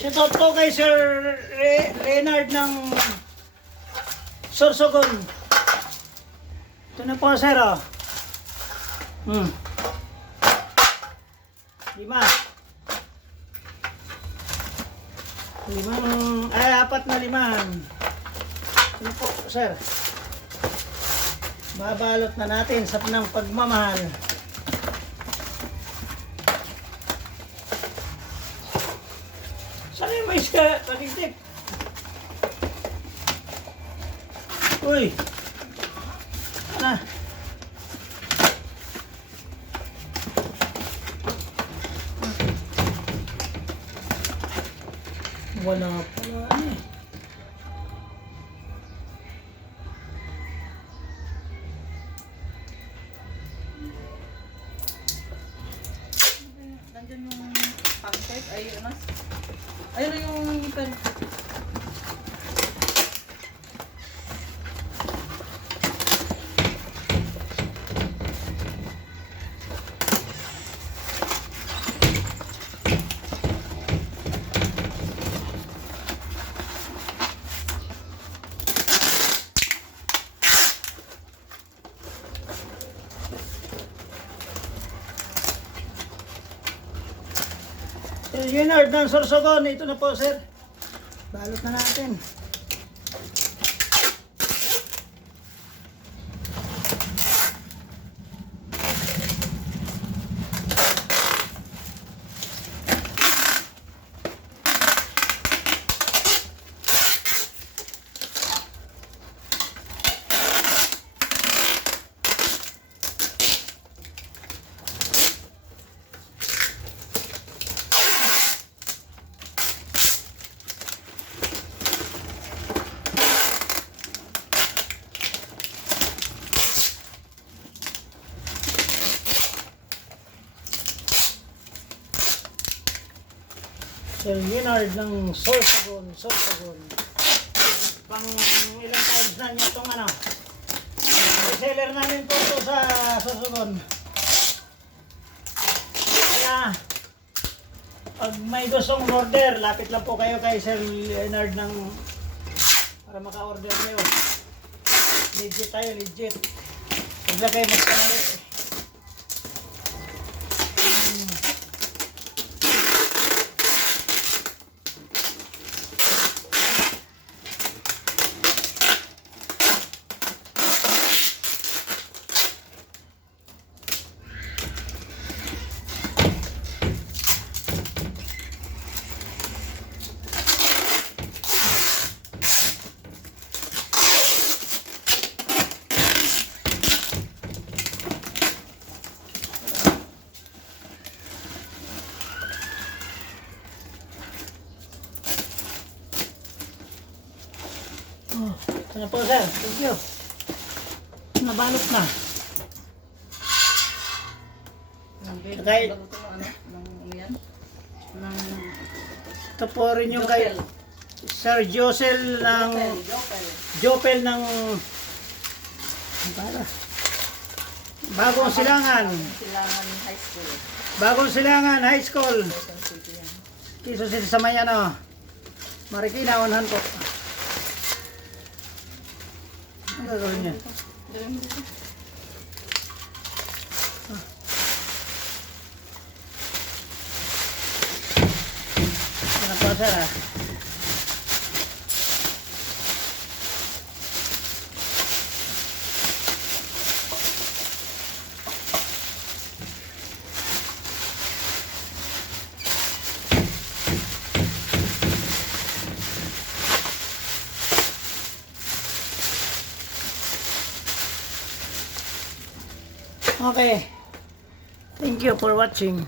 Shoutout po kay Sir Leonard ng Sorsogon. Ito na po, sir, oh. Apat na liman. Ito na po, sir. Babalot na natin sa ng pagmamahal. Saan yung mais ka? Pagigtip. Uy. Ano? Wala pala eh. Nandyan yung pancake. Ayun na. Ayun na yung ikan. Leonard ng Sorsogon, ito na po, sir. Balot na natin. Sir Leonard ng Sorsogon. Pang ilang times na niya itong ano. Seller namin po ito sa Sorsogon. Kaya pag may gustong order, lapit lang po kayo kay Sir Leonard ng para maka-order kayo. Legit tayo, legit. Paglagay mas kanali. Ito na po, sir. Thank you. Nabalot na. Kaya, ito po rin yung kay Sir Josel ng Jopel ng Bagong Silangan High School. Bagong Silangan High School. Quezon City sa may ano Marikina, 100 po. Ano gagawin niya? Ano po, sir, ha? Okay. Thank you for watching.